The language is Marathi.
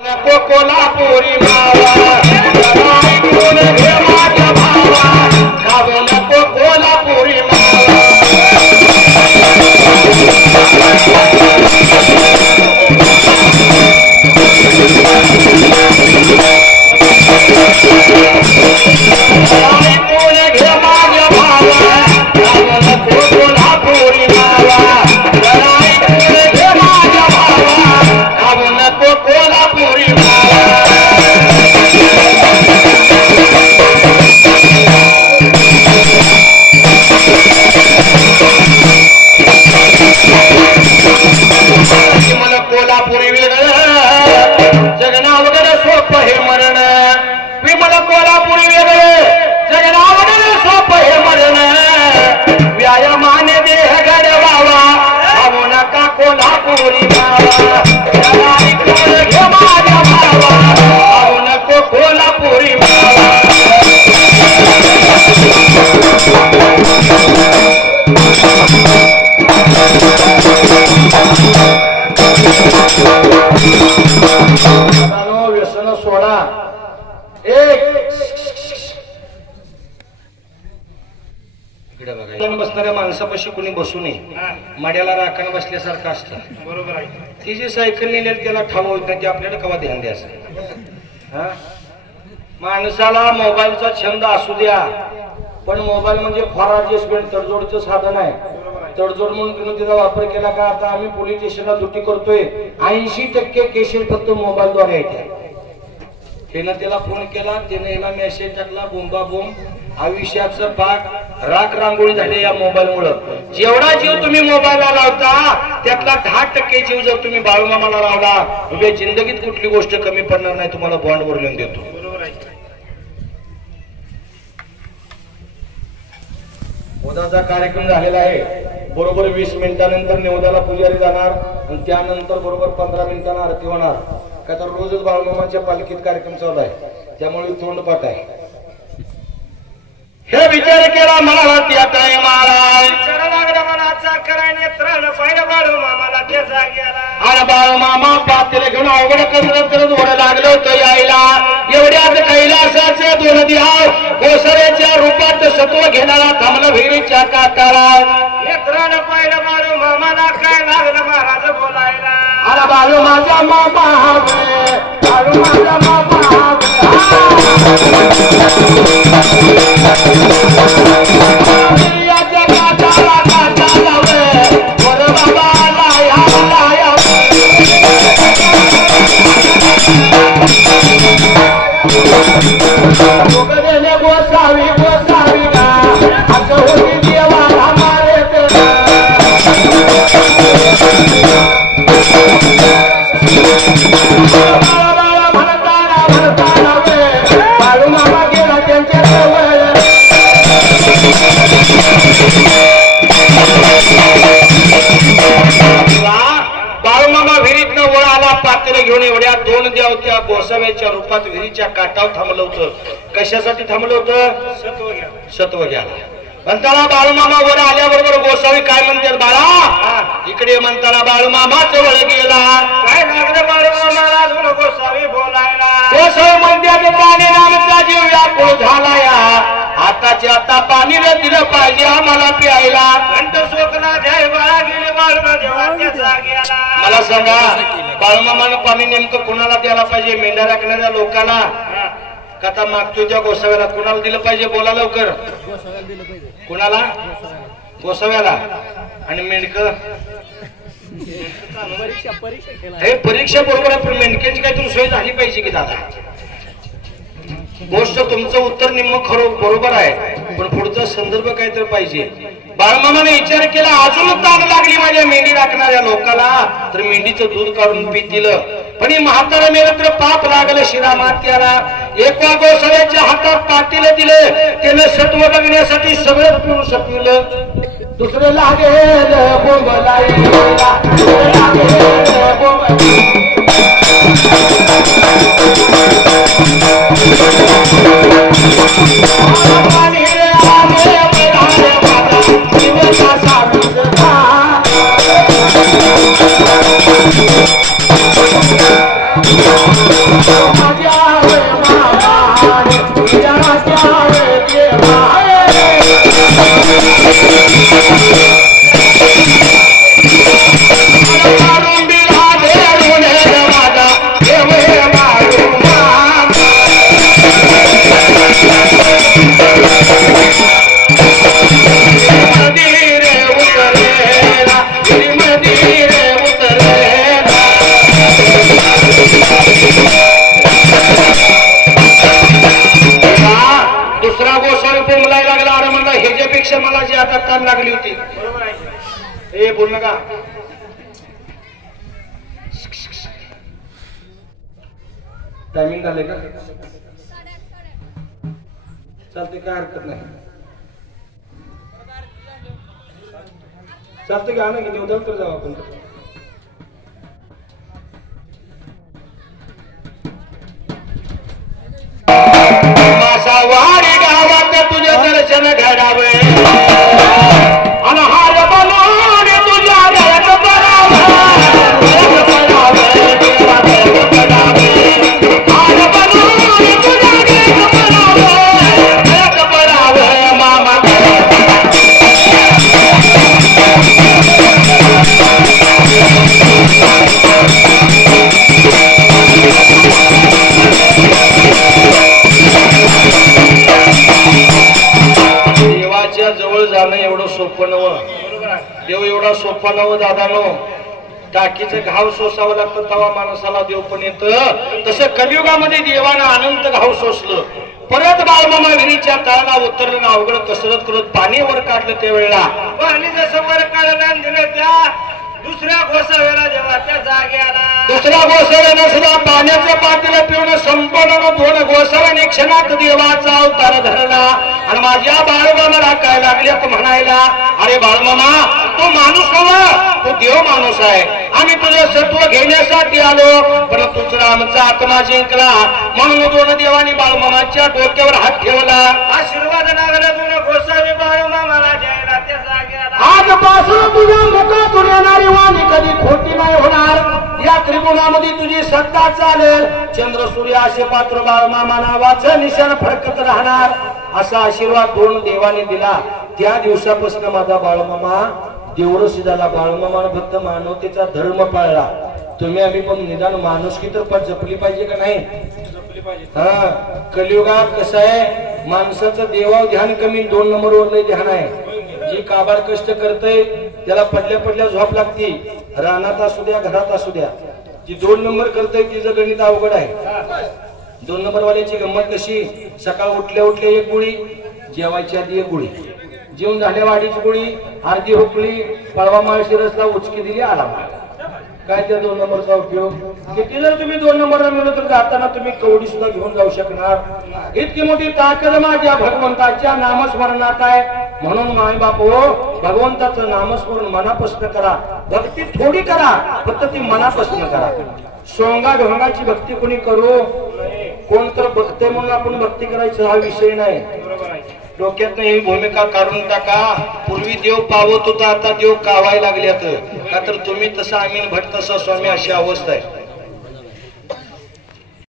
कोल्हापुरी मावा कोण घे माझ्या भावा खाऊ नको कोल्हापुरी मावा कोण घे माझ्या भावा खाऊ नको कोल्हापुरी मावा कोण घे माझ्या भावा खाऊ नको कोल्हापुरी मला कोल्हापुरी वेगळं जगना वगैरे सोप हे मरण मी मला कोल्हापुरी वेगळं जगना वगैरे सोप हे मरण व्यायामाने देह घडवावा खाऊ नका कोल्हापुरी मावा कोण घे माझ्या भावा खाऊ नको कोल्हापुरी मावा व्यसन सोडा इकडे बघा बसणाऱ्या माणसापाशी कोणी बसू नये मड्याला राखण बसल्यासारखं असतं बरोबर आहे ती जी सायकल नेली त्याला ठाव ते आपल्याला कवा ध्यान द्यायचं हा माणसाला मोबाईलचा छंद असू द्या पण मोबाईल म्हणजे फॉर ऍडजस्टमेंट तडजोडचं साधन आहे तडजोड म्हणून तिचा वापर केला का आता आम्ही पोलीस स्टेशनला ड्युटी करतोय 80% केसेस फक्त मोबाईलद्वारे येतात त्यानं त्याला फोन केला त्याने याला मेसेज टाकला बोंबा बोंब आयुष्याचं पाक राख रांगोळी झाली या मोबाईल मुळे जेवढा जीव तुम्ही मोबाईलला लावता त्यातला 10% जीव जर तुम्ही बाळूमामाला लावला उभ्या जिंदगीत कुठली गोष्ट कमी पडणार नाही तुम्हाला बॉन्ड वर लिहून देतो उद्याचा कार्यक्रम झालेला आहे बरोबर 20 मिनिटानंतर निवदाला पुजारी जाणार आणि त्यानंतर बरोबर 15 मिनिटांना आरती होणार का तर रोजच बाळूमामाच्या पालखीत कार्यक्रम चालू आहे त्यामुळे तोंडपाठ आहे हे विचार केला मला आता विचार लागला मनाचा कराय नेत्रान पाहिलं बाळूमामाला त्या जाग्याला अरे बाळूमामा पातेले घेऊन अवघड कसरत करत ओढ लागलं होतं यायला एवढ्यात कैलासाचे दोन दिहाव कोसळ्याच्या रूपात सत्व घेणारा थांबला विहिरीच्या काठाला नेत्रान पाहिलं बाळूमामाला काय लागलं महाराज बोलायला अरे बाळू माझा मामा हवे बाळू माझा मामा गोसावी गोसावी ना असं होती देवाला मारे म्हणताना म्हणताना बाळू मामा गेला त्यांच्या बाळूमामा विहिरीतनं वर आला पातेले घेऊन एवढ्या दोन देव त्या गोसाव्याच्या रूपात विहिरीच्या काठावर थांबलं होतं कशासाठी थांबलं होतं सत्व घ्यायला म्हणताना बाळूमामा वर आल्याबरोबर गोसावी काय म्हणतात बाळा इकडे म्हणताना बाळूमामा जवळ गेला काय लागलं बाळूमामाला गोसावी बोलायला गोसावी म्हणते पाणी नामचा जीव व्याकुळ झाला या आताच्या आता पाणी दिलं पाहिजे आम्हाला प्यायला घंट सोकला जय बाळा गेले बाळूमा देवाच्या जाग्याला मला सांगा बाळूमामानं पाणी नेमकं कुणाला द्यायला पाहिजे मेंढ्या राखणाऱ्या लोकांना कथा मागतोय त्या गोसाव्याला कुणाला दिलं पाहिजे बोला लवकर कुणाला गोसाव्याला आणि मेंढक हे परीक्षा बरोबर आहे पण मेंढक्याची काहीतरी सोय झाली पाहिजे की दादा गोष्ट तुमचं उत्तर निम्म खरं बरोबर आहे पण पुढचा संदर्भ काहीतरी पाहिजे बाळूमामाने विचार केला अजून ताण लागली माझ्या मेंढी राखणाऱ्या लोकाला तर मेंढीचं दूध काढून पितील पण म्हातारा मेलं तर पाप लागलं शिरा मात्याला एका गोसाव्याच्या हातात पातेलं दिलं त्याने सत्व बघण्यासाठी सगळं पिऊन सपविलं दुसरं लागेल दुसरा गोसावी बोंबलाय लागला. अरे म्हणला ह्याच्यापेक्षा मला जी आता ताण लागली होती. बरोबर आहे. हे बोल नका. टायमिंग झाले का? चालते, काय हरकत नाही. चालते का? ना की देवदाव तर जाऊ आपण. वाडी गावात तुझ्या दर्शन घडावे आणि हार बनवून तुझ्या घरात बनावे. हार बनवून तुझ्या घरात बनावे मामा. देवाच्या जवळ जाणं एवढं सोपं नव. देव एवढा सोपा नव दादानो. टाकीचं घाव सोसावं लागतं तेव्हा माणसाला देव पण येतं. तसं कलियुगामध्ये देवानं अनंत घाव सोसलं. परत बाळमामा विहिरीच्या तळाला उतरलं ना अवघड कसरत करत पाणी वर काढलं. त्यावेळेला पाणी जसं वर काढलं दिलं त्या दुसऱ्या गोसाव्याला जेव्हा त्या जाग्याला दुसऱ्या गोसाव्यानं सुद्धा पाण्याचं पातेलं पिऊन संपूर्ण 2 गोसाव्याने क्षणात देवाचा अवतार धरला. आणि माझ्या बाळमामाला काय लागले म्हणायला, अरे बाळमामा तो माणूस हवा, तो देव माणूस आहे. आम्ही तुझं सत्व घेण्यासाठी आलो, पण तुझा आमचा आत्मा जिंकला. म्हणून 2 देवानी बाळमामाच्या डोक्यावर हात ठेवला. आशीर्वाद लागला 2 गोसावी बाळमामाला द्यायला त्या जाग्याला. आजपासून तुझ्या मुखातून येणारी वाणी कधी खोटी नाही होणार. या त्रिगुणामध्ये तुझी सत्ता चालेल. चंद्र सूर्य असे पात्र बाळमामा नावाचं निशाण फडकत राहणार. असा आशीर्वाद 2 देवाने दिला. त्या दिवसापासून माझा बाळमामा देवरस झाला. बाळमामानं फक्त मानवतेचा धर्म पाळला. तुम्ही आम्ही पण निदान माणुसकी तर पण जपली पाहिजे का नाही? जपली पाहिजे. हा, कलियुगात कसं आहे, माणसाचं देवावर ध्यान कमी, 2 नंबरवर नाही ध्यान आहे. जी काबाड कष्ट करतय त्याला पडल्या पडल्या झोप लागती. रानात असू द्या, घरात असू द्या. जी 2 नंबर करतय तिचं गणित अवघड आहे. 2 नंबर वाल्याची गंमत कशी, सकाळ उठल्या उठल्या 1 गोळी, जेवायच्या आधी 1 गोळी, जेवण झाल्या वाडीची गोळी, अर्धी हुकली, पळवा माळशी रसला उचकी दिली, आला. काय त्या 2 नंबरचा उपयोग? किती जर तुम्ही 2 नंबरला मिळलो तर जाताना तुम्ही कवडी सुद्धा घेऊन जाऊ शकणार. इतकी मोठी ताकद माझ्या भगवंताच्या नामस्मरणात आहे. म्हणून माय बाप हो, भगवंताचं नामस्मरण मनापासून करा. भक्ती थोडी करा, फक्त ती मनापासून करा. सोंगा ढोंगाची भक्ती कोणी करू, कोण तर बघते म्हणून आपण भक्ती करायचं हा विषय नाही. डोक्यात ही भूमिका काढून टाका. पूर्वी देव पावत होता, आता देव कावाय लागल्यात. का तर तुम्ही तसं आमीन भट तसा स्वामी अशी अवस्था आहे.